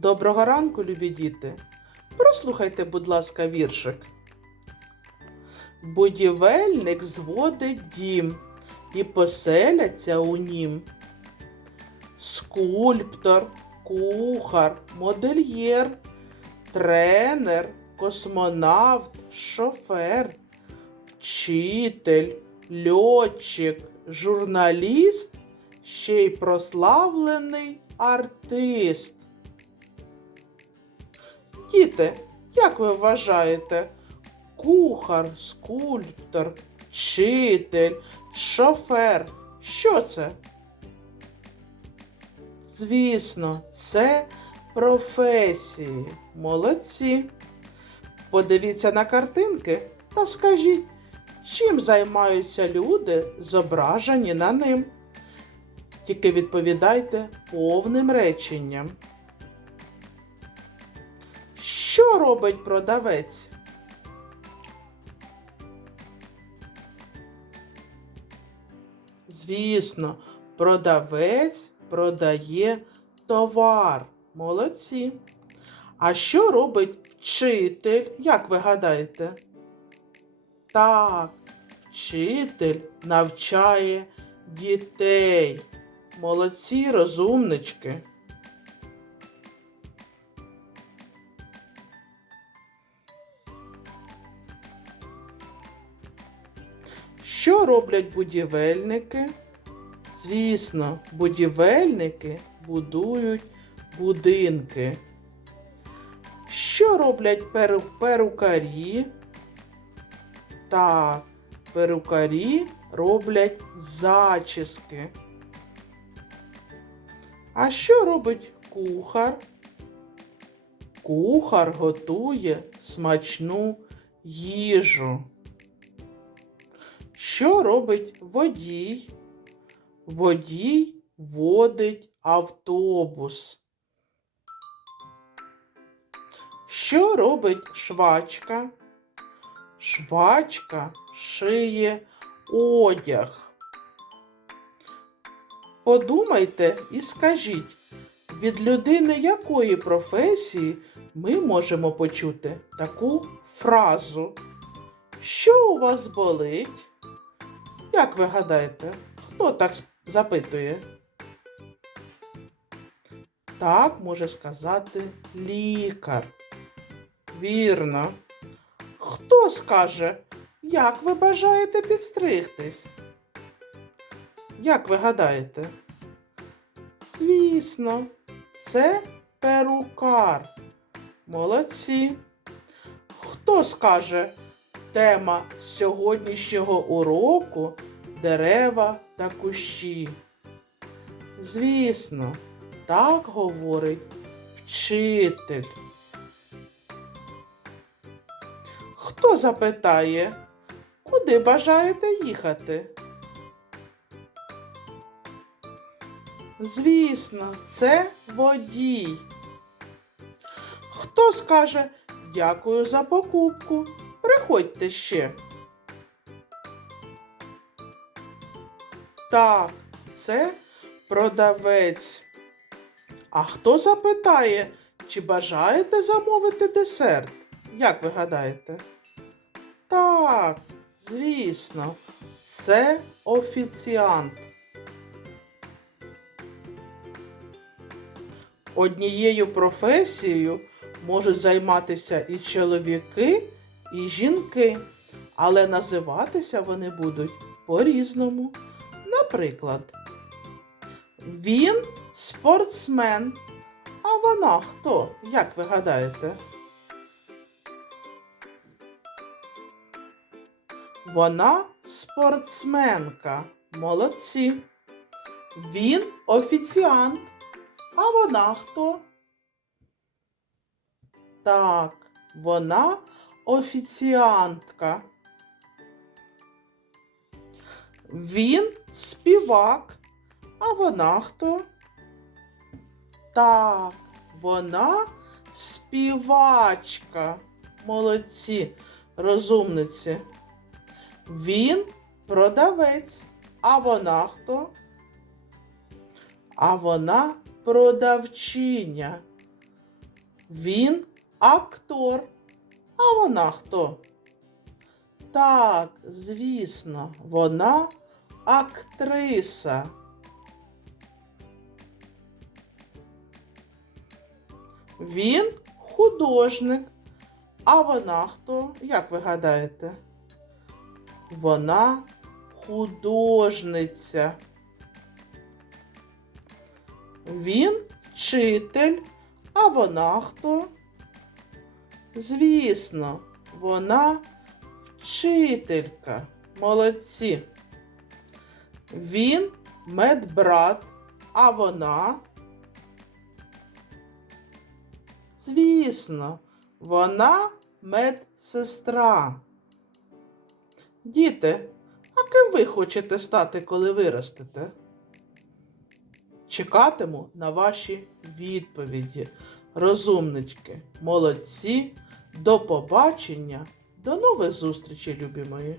Доброго ранку, любі діти. Прослухайте, будь ласка, віршик. Будівельник зводить дім і поселяться у нім. Скульптор, кухар, модельєр, тренер, космонавт, шофер, вчитель, льотчик, журналіст, ще й прославлений артист. Діти, як ви вважаєте, кухар, скульптор, вчитель, шофер, що це? Звісно, це професії. Молодці. Подивіться на картинки та скажіть, чим займаються люди, зображені на ним. Тільки відповідайте повним реченням. Що робить продавець? Звісно, продавець продає товар. Молодці. А що робить вчитель? Як ви гадаєте? Так, вчитель навчає дітей. Молодці, розумнички. Роблять будівельники? Звісно, будівельники будують будинки. Що роблять перу- перукарі? Так, перукарі роблять зачіски. А що робить кухар? Кухар готує смачну їжу. Що робить водій? Водій водить автобус. Що робить швачка? Швачка шиє одяг. Подумайте і скажіть, від людини якої професії ми можемо почути таку фразу? Що у вас болить? Як ви гадаєте, хто так запитує? Так може сказати лікар. Вірно. Хто скаже, як ви бажаєте підстригтись? Як ви гадаєте? Звісно, це перукар. Молодці. Хто скаже, тема сьогоднішнього уроку дерева та кущі? Звісно, так говорить вчитель. Хто запитає, куди бажаєте їхати? Звісно, це водій. Хто скаже дякую за покупку? Приходьте ще. Так, це продавець. А хто запитає, чи бажаєте замовити десерт? Як ви гадаєте? Так, звісно, це офіціант. Однією професією можуть займатися і чоловіки, і жінки, але називатися вони будуть по-різному. Наприклад, він спортсмен. А вона хто? Як ви гадаєте? Вона спортсменка. Молодці. Він офіціант. А вона хто? Так, вона офіціантка. Він співак. А вона хто? Так, вона співачка. Молодці, розумниці. Він продавець. А вона хто? А вона продавчиня. Він актор. А вона хто? Так, звісно, вона актриса. Він художник. А вона хто? Як ви гадаєте? Вона художниця. Він вчитель. А вона хто? Звісно, вона вчителька. Молодці. Він медбрат, а вона. Звісно, вона медсестра. Діти, а ким ви хочете стати, коли виростете? Чекатиму на ваші відповіді. Розумнички, молодці, до побачення, до нових зустрічей, любі мої.